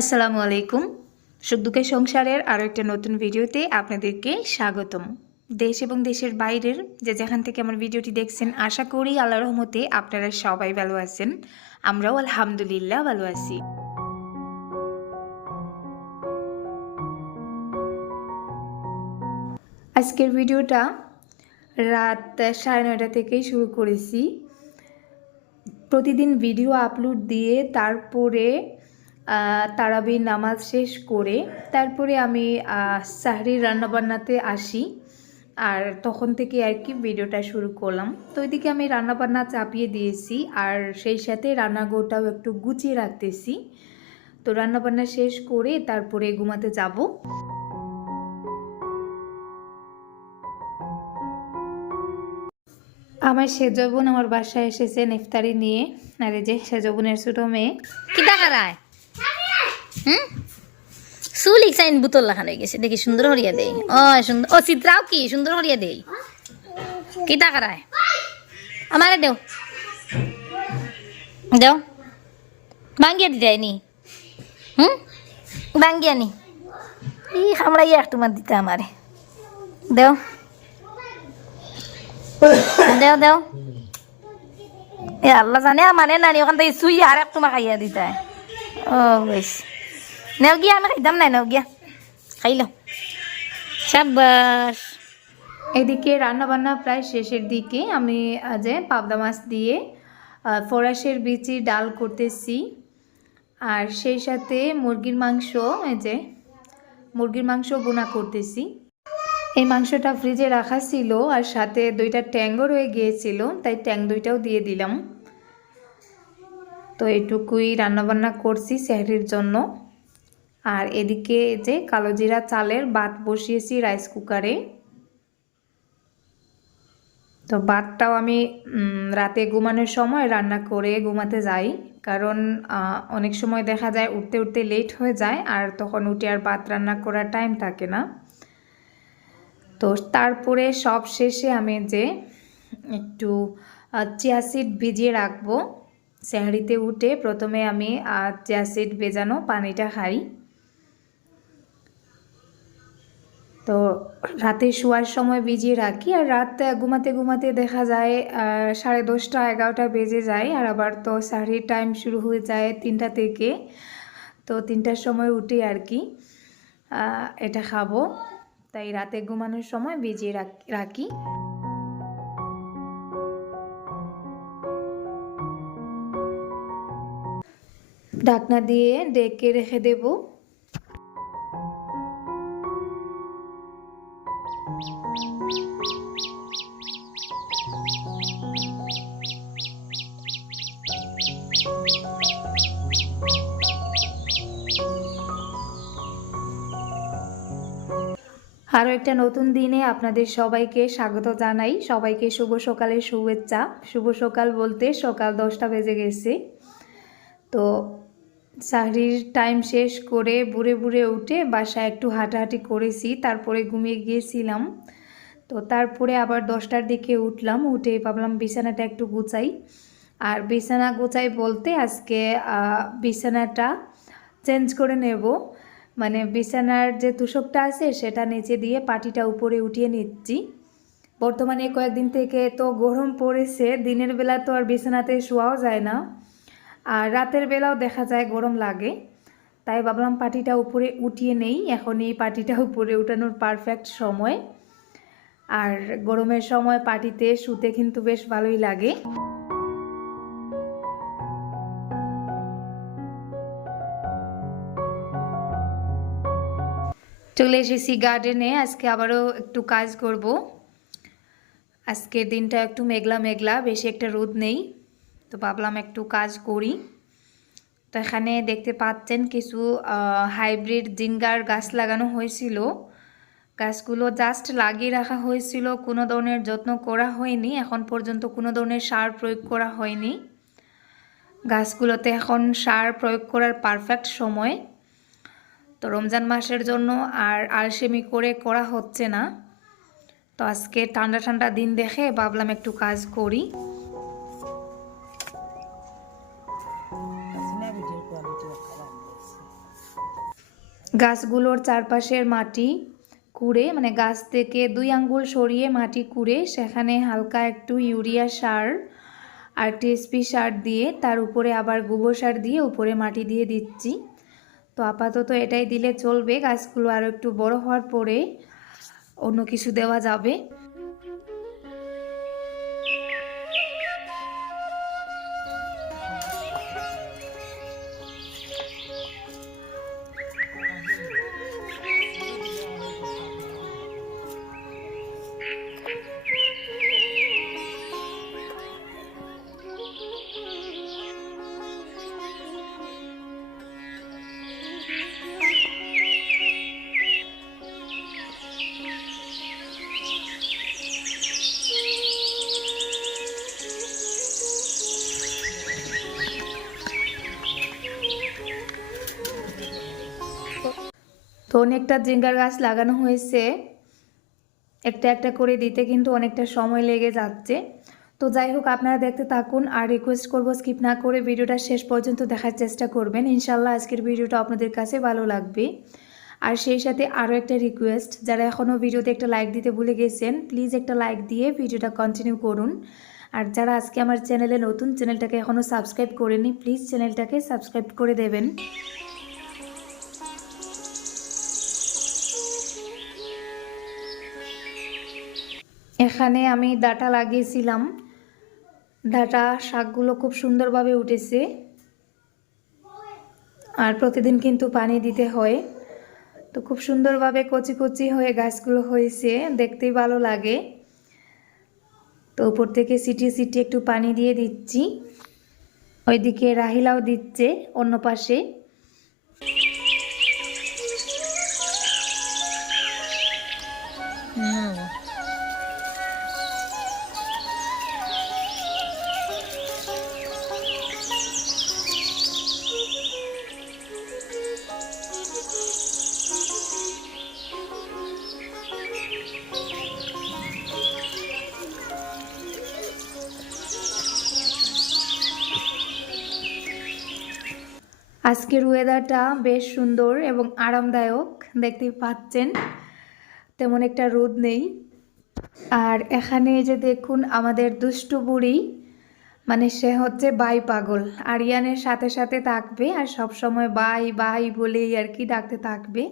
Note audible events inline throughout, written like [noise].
আসসালামু আলাইকুম সুখ সংসারের আরও একটা নতুন ভিডিওতে আপনাদেরকে স্বাগতম। দেশ এবং দেশের বাইরের যে যেখান থেকে আমার ভিডিওটি দেখছেন, আশা করি আল্লাহ রহমতে আপনারা সবাই ভালো আছেন। আমরাও আলহামদুলিল্লাহ ভালো আছি। আজকের ভিডিওটা রাত সাড়ে নয়টা থেকেই শুরু করেছি। প্রতিদিন ভিডিও আপলোড দিয়ে তারপরে তারাবির নামাজ শেষ করে তারপরে আমি সাহরির রান্নাবান্নাতে আসি। আর তখন থেকে আর কি ভিডিওটা শুরু করলাম। তো ওইদিকে আমি রান্নাবান্না চাপিয়ে দিয়েছি আর সেই সাথে রান্নাঘরটাও একটু গুছিয়ে রাখতেছি। তো রান্নাবান্না শেষ করে তারপরে ঘুমাতে যাব। আমার সেজবন আমার বাসায় এসেছেন ইফতারি নিয়ে। আর এই যে সেজবনের ছোটো মেয়ে। কিতা খারায় হুম? সুলিক সাইন বুতল লাখান গেছে। দেখি, সুন্দর হরিয়া দেই। ও সুন্দর ও চিত্রাও কি? সুন্দর হরিয়া দেই। কিতা খারায় আমারে দেও। দেও। ভাঙ্গিয়া দিতে নি? হুম? ভাঙ্গিয়া নি? ই আমরা ইয়া একটু মার দিতে আমারে দেও। দেও দেও। এ, আল্লাহ জানে মানে নানি। ওখান থেকে সুই আর একটু মা খাইয়া দিতে ও বেশ নেও গিয়া আমি খাইতাম নাই নেও গিয়া খাইলো সাবাস এদিকে রান্নাবান্না প্রায় শেষের দিকে আমি আজ পাবদা মাছ দিয়ে ফরাসের বিচি ডাল করতেছি। আর সেই সাথে মুরগির মাংস এই যে মুরগির মাংস বোনা করতেছি। এই মাংসটা ফ্রিজে রাখা ছিল আর সাথে দুইটা ট্যাঙ্গও রয়ে গিয়েছিল তাই ট্যাং দুইটাও দিয়ে দিলাম। তো এটুকুই রান্নাবান্না করছি স্যাহরির জন্য। আর এদিকে যে কালো জিরা চালের ভাত বসিয়েছি রাইস কুকারে তো ভাতটাও আমি রাতে ঘুমানোর সময় রান্না করে ঘুমাতে যাই। কারণ অনেক সময় দেখা যায় উঠতে উঠতে লেট হয়ে যায় আর তখন উঠে আর ভাত রান্না করার টাইম থাকে না। তো তারপরে সব শেষে আমি যে একটু চিয়া সিড ভিজিয়ে রাখব। স্যাহারিতে উঠে প্রথমে আমি চিয়া সিড ভেজানো পানিটা খাই। তো রাতে শোয়ার সময় ভিজিয়ে রাখি আর রাত ঘুমাতে ঘুমাতে দেখা যায় সাড়ে দশটা, এগারোটা বেজে যায়। আর আবার তো সাড়ির টাইম শুরু হয়ে যায় তিনটা থেকে। তো তিনটার সময় উঠে আর কি এটা খাব। তাই রাতে ঘুমানোর সময় ভিজিয়ে রাখ- রাখি। ঢাকনা দিয়ে ডেকে রেখে দেবো। আরও একটা নতুন দিনে আপনাদের সবাইকে স্বাগত জানাই। সবাইকে শুভ সকালের শুভেচ্ছা। শুভ সকাল বলতে সকাল দশটা বেজে গেছে। তো চাকরির টাইম শেষ করে বুড়ে বুড়ে উঠে বাসায় একটু হাঁটাহাঁটি করেছি, তারপরে ঘুমিয়ে গিয়েছিলাম। তো তারপরে আবার দশটার দিকে উঠলাম, উঠে ভাবলাম বিছানাটা একটু গুছাই। আর বিছানা গোছাই বলতে আজকে বিছানাটা চেঞ্জ করে নেব। মানে বিছানার যে তুষকটা আছে সেটা নিচে দিয়ে পাটিটা উপরে উঠিয়ে নিচ্ছি। বর্তমানে কয়েকদিন থেকে তো গরম পড়েছে, দিনের বেলা তো আর বিছানাতে শোয়াও যায় না। আর রাতের বেলাও দেখা যায় গরম লাগে। তাই ভাবলাম পাটিটা উপরে উঠিয়ে নেই, এখন এই পাটিটা উপরে উঠানোর পারফেক্ট সময়। আর গরমের সময় পাটিতে শুতে কিন্তু বেশ ভালোই লাগে। চলে এসেছি গার্ডেনে আজকে আবারও একটু কাজ করব। আজকের দিনটা একটু মেঘলা মেঘলা, বেশি একটা রোদ নেই। তো ভাবলাম একটু কাজ করি। তো এখানে দেখতে পাচ্ছেন কিছু হাইব্রিড জিঙ্গার গাছ লাগানো হয়েছিল। গাছগুলো জাস্ট লাগিয়ে রাখা হয়েছিল, কোনো ধরনের যত্ন করা হয়নি। এখন পর্যন্ত কোনো ধরনের সার প্রয়োগ করা হয়নি। গাছগুলোতে এখন সার প্রয়োগ করার পারফেক্ট সময়। তো রমজান মাসের জন্য আর আলসেমি করে করা হচ্ছে না। তো আজকে ঠান্ডা ঠান্ডা দিন দেখে ভাবলাম একটু কাজ করি। গাছগুলোর চারপাশের মাটি কুড়ে মানে গাছ থেকে দুই আঙ্গুল সরিয়ে মাটি কুড়ে, সেখানে হালকা একটু ইউরিয়া সার আর টিএসপি সার দিয়ে তার উপরে আবার গোবর সার দিয়ে উপরে মাটি দিয়ে দিচ্ছি। তো আপাতত এটাই দিলে চলবে। গাছগুলো আরও একটু বড় হওয়ার পরে অন্য কিছু দেওয়া যাবে। তো অনেকটা জিঙ্গার গাছ লাগানো হয়েছে। একটা একটা করে দিতে কিন্তু অনেকটা সময় লেগে যাচ্ছে। তো যাই হোক, আপনারা দেখতে থাকুন আর রিকোয়েস্ট করব স্কিপ না করে ভিডিওটা শেষ পর্যন্ত দেখার চেষ্টা করবেন। ইনশাল্লাহ আজকের ভিডিওটা আপনাদের কাছে ভালো লাগবে। আর সেই সাথে আরও একটা রিকোয়েস্ট যারা এখনও ভিডিওতে একটা লাইক দিতে ভুলে গেছেন প্লিজ একটা লাইক দিয়ে ভিডিওটা কন্টিনিউ করুন। আর যারা আজকে আমার চ্যানেলে নতুন, চ্যানেলটাকে এখনও সাবস্ক্রাইব করেনি প্লিজ চ্যানেলটাকে সাবস্ক্রাইব করে দেবেন। এখানে আমি ডাটা লাগিয়েছিলাম। ডাটা শাকগুলো খুব সুন্দরভাবে উঠেছে। আর প্রতিদিন কিন্তু পানি দিতে হয়। তো খুব সুন্দরভাবে কচি কচি হয়ে গাছগুলো হয়েছে, দেখতেই ভালো লাগে। তো উপর থেকে সিটি সিটি একটু পানি দিয়ে দিচ্ছি। ওইদিকে রাহিলাও দিচ্ছে অন্য পাশে। আজকের ওয়েদারটা বেশ সুন্দর এবং আরামদায়ক, দেখতেই পাচ্ছেন। তেমন একটা রোদ নেই। আর এখানে যে দেখুন, আমাদের দুষ্টু বুড়ি মানে সে হচ্ছে বাই পাগল। আরিয়ানের সাথে সাথে থাকবে আর সব সময় বাই বাই বলেই আর কি ডাকতে থাকবে।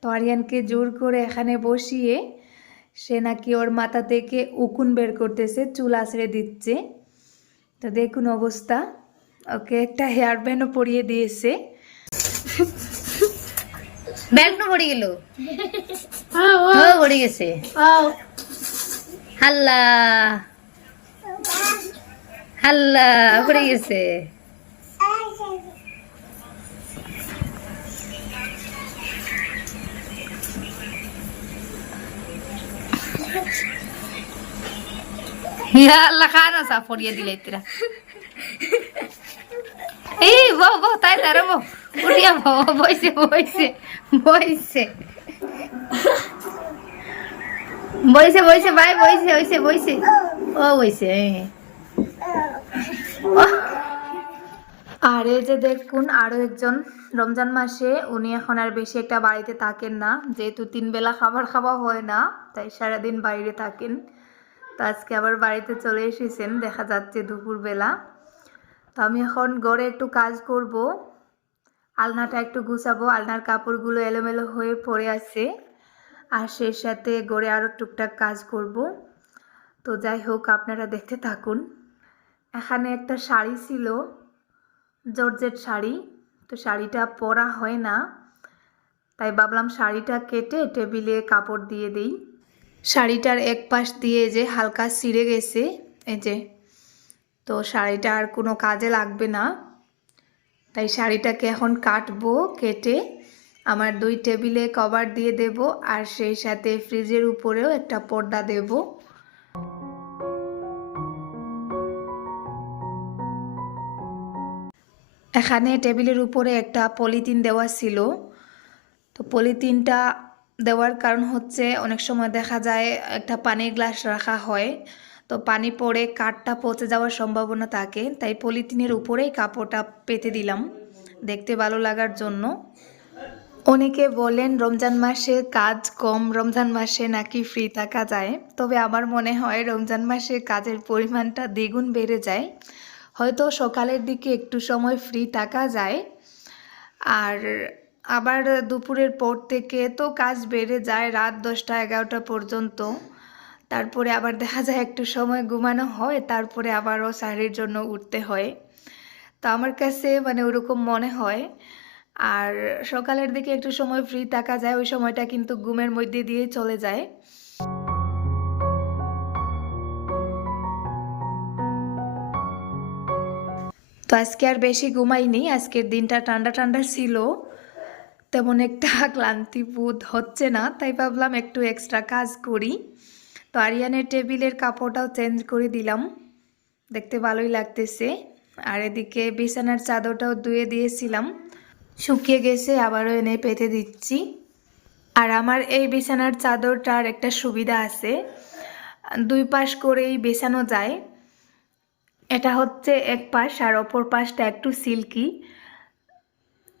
তো আরিয়ানকে জোর করে এখানে বসিয়ে সে নাকি ওর মাথা থেকে উকুন বের করতেছে, চুল আছড়ে দিচ্ছে। তো দেখুন অবস্থা। ওকে একটা হেয়ার ব্যান্ডও পরিয়ে দিয়েছে। না পড়ে গেল। পড়ে গেছে। হাল্লা। হাল্লা পড়ে গেছে। আল্লাহ খানা সা পড়িয়ে দিলে তেরা এই বউ বউ তাই তারা বউ উঠিয়া বউ বইছে বইছে বইছে। বইছে বইছে, ভাই, বইছে বইছে বইছে। ও, বইছে আর এই যে দেখুন আরও একজন রমজান মাসে উনি এখন আর বেশি একটা বাড়িতে থাকেন না। যেহেতু তিন বেলা খাবার খাওয়া হয় না, তাই সারাদিন বাইরে থাকেন। তো আজকে আবার বাড়িতে চলে এসেছেন, দেখা যাচ্ছে দুপুরবেলা। তো আমি এখন গড়ে একটু কাজ করব। আলনাটা একটু গুছাবো। আলনার কাপড়গুলো এলোমেলো হয়ে পড়ে আছে। আর সেই সাথে গড়ে আরও টুকটাক কাজ করব। তো যাই হোক, আপনারা দেখতে থাকুন। এখানে একটা শাড়ি ছিল, জর্জেট শাড়ি। তো শাড়িটা পরা হয় না। তাই ভাবলাম শাড়িটা কেটে টেবিলে কাপড় দিয়ে দিই। শাড়িটার এক পাশ দিয়ে যে হালকা ছিঁড়ে গেছে, এই যে তো শাড়িটা আর কোনো কাজে লাগবে না। তাই শাড়িটাকে এখন কাটবো, কেটে আমার দুই টেবিলে কভার দিয়ে দেব আর সেই সাথে ফ্রিজের উপরেও একটা পর্দা দেবো। এখানে টেবিলের উপরে একটা পলিথিন দেওয়া ছিল। তো পলিথিনটা দেওয়ার কারণ হচ্ছে অনেক সময় দেখা যায় একটা পানির গ্লাস রাখা হয়। তো পানি পড়ে কাঠটা পচে যাওয়ার সম্ভাবনা থাকে, তাই পলিথিনের উপরেই কাপড়টা পেতে দিলাম দেখতে ভালো লাগার জন্য। অনেকে বলেন রমজান মাসে কাজ কম, রমজান মাসে নাকি ফ্রি থাকা যায়। তবে আমার মনে হয় রমজান মাসে কাজের পরিমাণটা দ্বিগুণ বেড়ে যায়। হয়তো সকালের দিকে একটু সময় ফ্রি থাকা যায়। আর আবার দুপুরের পর থেকে তো কাজ বেড়ে যায়, রাত দশটা এগারোটা পর্যন্ত। তারপরে আবার দেখা যায় একটু সময় ঘুমানো হয়, তারপরে আবারও সাহারির জন্য উঠতে হয়। তো আমার কাছে মানে ওরকম মনে হয়। আর সকালের দিকে একটু সময় ফ্রি থাকা যায়, ওই সময়টা কিন্তু ঘুমের মধ্যে দিয়ে চলে যায়। তো আজকে আর বেশি ঘুমাইনি, আজকের দিনটা ঠান্ডা ঠান্ডা ছিল। তেমন একটা [laughs] ক্লান্তি বোধ হচ্ছে না, তাই ভাবলাম একটু এক্সট্রা কাজ করি। তো আরিয়ানের টেবিলের কাপড়টাও চেঞ্জ করে দিলাম। দেখতে ভালোই লাগতেছে। আর এদিকে বিছানার চাদরটাও ধুয়ে দিয়েছিলাম। শুকিয়ে গেছে, আবারও এনে পেতে দিচ্ছি। আর আমার এই বিছানার চাদরটার একটা সুবিধা আছে। দুই পাশ করেই বেছানো যায়। এটা হচ্ছে এক পাশ আর অপর পাশটা একটু সিল্কি।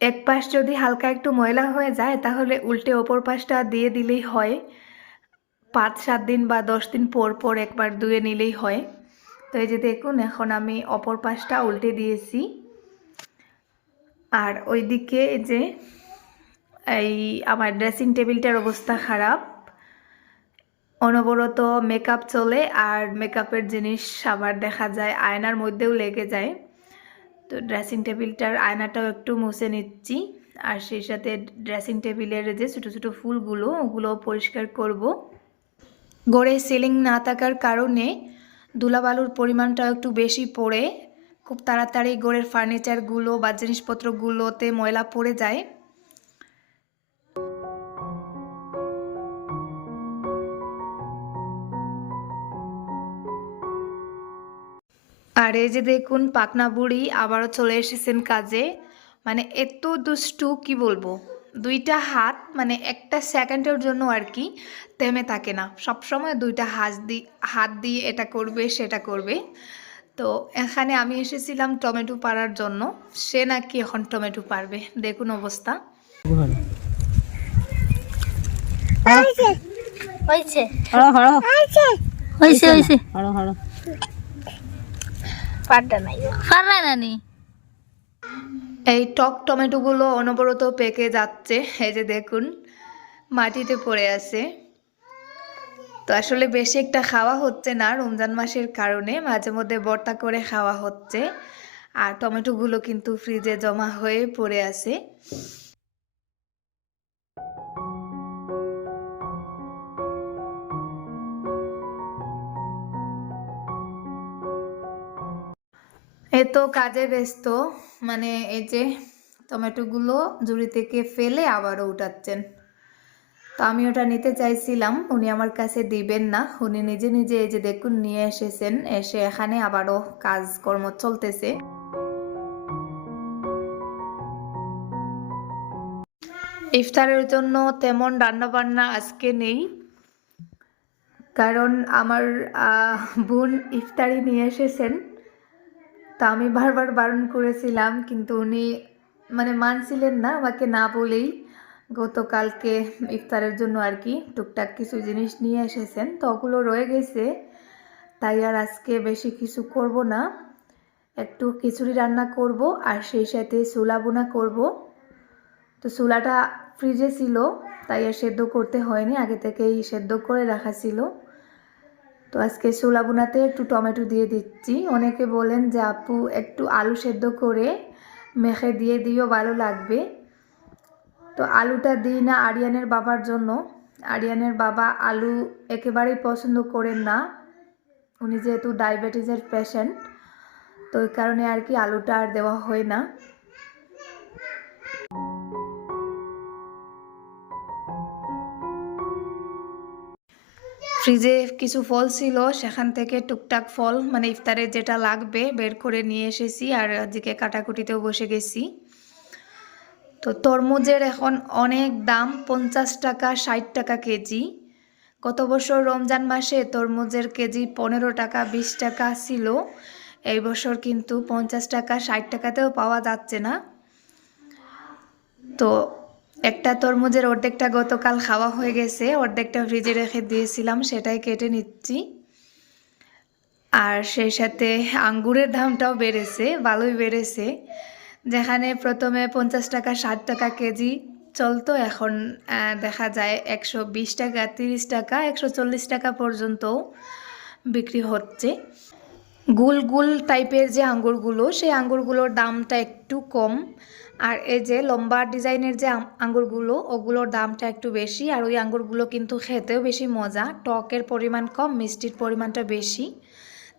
এক পাশ যদি হালকা একটু ময়লা হয়ে যায়, তাহলে উল্টে অপর পাশটা দিয়ে দিলেই হয়। পাঁচ সাত দিন বা দশ দিন পর পর একবার ধুয়ে নিলেই হয়। তো এই যে দেখুন, এখন আমি অপর পাশটা উল্টে দিয়েছি। আর ওইদিকে যে, এই আমার ড্রেসিং টেবিলটার অবস্থা খারাপ। অনবরত মেকআপ চলে আর মেকআপের জিনিস আবার দেখা যায়, আয়নার মধ্যেও লেগে যায়। তো ড্রেসিং টেবিলটার আয়নাটাও একটু মুছে নিচ্ছি। আর সেই সাথে ড্রেসিং টেবিলের যে ছোটো ছোটো ফুলগুলো ওগুলো পরিষ্কার করব। গড়ে সিলিং না থাকার কারণে ধুলাবালুর পরিমাণটাও একটু বেশি পড়ে। খুব তাড়াতাড়ি গড়ের ফার্নিচারগুলো বা জিনিসপত্রগুলোতে ময়লা পড়ে যায়। আর এই যে দেখুন, পাকনা বুড়ি আবারও চলে এসেছেন কাজে। মানে এত দুষ্টু, কি বলব? দুইটা হাত মানে একটা সেকেন্ডের জন্য আর কি থেমে থাকে না। সবসময় দুইটা হাত দি হাত দিয়ে এটা করবে সেটা করবে। তো এখানে আমি এসেছিলাম টমেটো পাড়ার জন্য। সে নাকি এখন টমেটো পারবে দেখুন অবস্থা। হয়েছে। নাই। নানি এই টক টমেটোগুলো অনবরত পেকে যাচ্ছে, এই যে দেখুন, মাটিতে পড়ে আছে। তো আসলে বেশি একটা খাওয়া হচ্ছে না রমজান মাসের কারণে, মাঝে মধ্যে বর্তা করে খাওয়া হচ্ছে। আর টমেটোগুলো কিন্তু ফ্রিজে জমা হয়ে পড়ে আছে। এ তো কাজে ব্যস্ত। মানে এই যে টমেটোগুলো জুড়ি থেকে ফেলে আবারও উঠাচ্ছেন। তো আমি ওটা নিতে চাইছিলাম, উনি আমার কাছে দিবেন না। উনি নিজে নিজে এই যে দেখুন নিয়ে এসেছেন, এসে এখানে আবারও কাজকর্ম চলতেছে। ইফতারের জন্য তেমন রান্নাবান্না আজকে নেই। কারণ আমার বোন ইফতারি নিয়ে এসেছেন। তা আমি বারবার বারণ করেছিলাম, কিন্তু উনি মানে মানছিলেন না আমাকে না বলেই গতকালকে ইফতারের জন্য আর কি টুকটাক কিছু জিনিস নিয়ে এসেছেন। তো ওগুলো রয়ে গেছে, তাই আর আজকে বেশি কিছু করব না। একটু খিচুড়ি রান্না করব আর সেই সাথে চুলা বোনা করব। তো চুলাটা ফ্রিজে ছিল, তাই আর সেদ্ধ করতে হয়নি, আগে থেকেই সেদ্ধ করে রাখা ছিল। তো আজকে ছোলা বোনাতে একটু টমেটো দিয়ে দিচ্ছি। অনেকে বলেন যে, আপু, একটু আলু সেদ্ধ করে মেখে দিয়ে দিও, ভালো লাগবে। তো আলুটা দিই না আরিয়ানের বাবার জন্য। আরিয়ানের বাবা আলু একেবারেই পছন্দ করেন না। উনি যেহেতু ডায়াবেটিসের পেশেন্ট, তো ওই কারণে আর কি আলুটা আর দেওয়া হয় না। ফ্রিজে কিছু ফল ছিল, সেখান থেকে টুকটাক ফল মানে ইফতারে যেটা লাগবে বের করে নিয়ে এসেছি আর আজকে কাটাকুটিতেও বসে গেছি। তো তরমুজের এখন অনেক দাম, পঞ্চাশ টাকা, ষাট টাকা কেজি। গত বছর রমজান মাসে তরমুজের কেজি পনেরো টাকা, বিশ টাকা ছিল। এই বছর কিন্তু পঞ্চাশ টাকা, ষাট টাকাতেও পাওয়া যাচ্ছে না। তো একটা তরমুজের অর্ধেকটা গতকাল খাওয়া হয়ে গেছে, অর্ধেকটা ফ্রিজে রেখে দিয়েছিলাম, সেটাই কেটে নিচ্ছি। আর সেই সাথে আঙ্গুরের দামটাও বেড়েছে, ভালোই বেড়েছে। যেখানে প্রথমে পঞ্চাশ টাকা, ষাট টাকা কেজি চলতো, এখন দেখা যায় একশো বিশ টাকা, তিরিশ টাকা, একশো চল্লিশ টাকা পর্যন্ত বিক্রি হচ্ছে। গুল গুল টাইপের যে আঙ্গুরগুলো, সেই আঙ্গুরগুলোর দামটা একটু কম। আর এই যে লম্বা ডিজাইনের যে আঙ্গুরগুলো, ওগুলোর দামটা একটু বেশি, আর ওই আঙ্গুরগুলো কিন্তু খেতেও বেশি মজা। টকের পরিমাণ কম, মিষ্টির পরিমাণটা বেশি।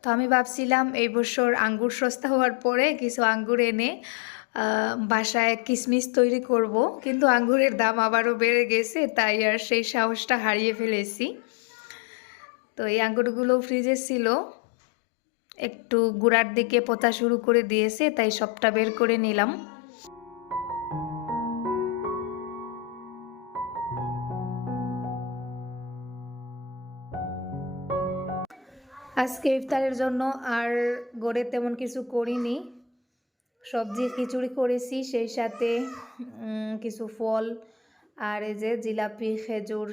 তো আমি ভাবছিলাম এই বছর আঙ্গুর সস্তা হওয়ার পরে কিছু আঙ্গুর এনে বাসায় কিশমিশ তৈরি করব। কিন্তু আঙ্গুরের দাম আবারও বেড়ে গেছে, তাই আর সেই সাহসটা হারিয়ে ফেলেছি। তো এই আঙ্গুরগুলো ফ্রিজে ছিল। একটু গুড়ার দিকে পোতা শুরু করে দিয়েছে, তাই সবটা বের করে নিলাম। আজকে ইফতারের জন্য আর গড়ে তেমন কিছু করিনি। সবজি খিচুড়ি করেছি, সেই সাথে কিছু ফল আর এই যে জিলাপি, খেজুর,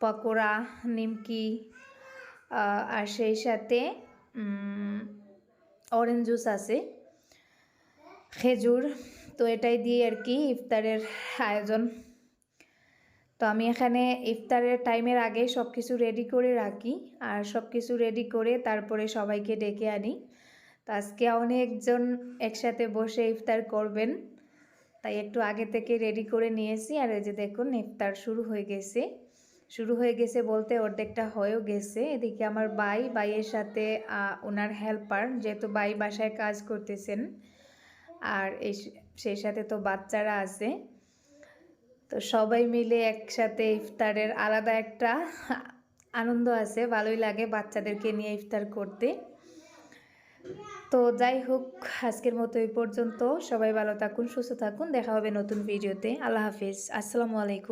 পকোড়া, নিমকি আর সেই সাথে অরেঞ্জ জুস আছে, খেজুর। তো এটাই দিয়ে আর কি ইফতারের আয়োজন। তো আমি এখানে ইফতারের টাইমের আগে সব কিছু রেডি করে রাখি। আর সব কিছু রেডি করে তারপরে সবাইকে ডেকে আনি। তো আজকে অনেকজন একসাথে বসে ইফতার করবেন। তাই একটু আগে থেকে রেডি করে নিয়েছি। আর এই যে দেখুন, ইফতার শুরু হয়ে গেছে। শুরু হয়ে গেছে বলতে অর্ধেকটা হয়েও গেছে। এদিকে আমার ভাই, ভাইয়ের সাথে ওনার হেল্পার যেহেতু ভাই বাসায় কাজ করতেছেন। আর এই সেই সাথে তো বাচ্চারা আছে। তো সবাই মিলে একসাথে ইফতারের আলাদা একটা আনন্দ আছে, ভালোই লাগে বাচ্চাদেরকে নিয়ে ইফতার করতে। তো যাই হোক, আজকের মতো এই পর্যন্ত। সবাই ভালো থাকুন, সুস্থ থাকুন। দেখা হবে নতুন ভিডিওতে। আল্লাহ হাফিজ। আসসালামু আলাইকুম।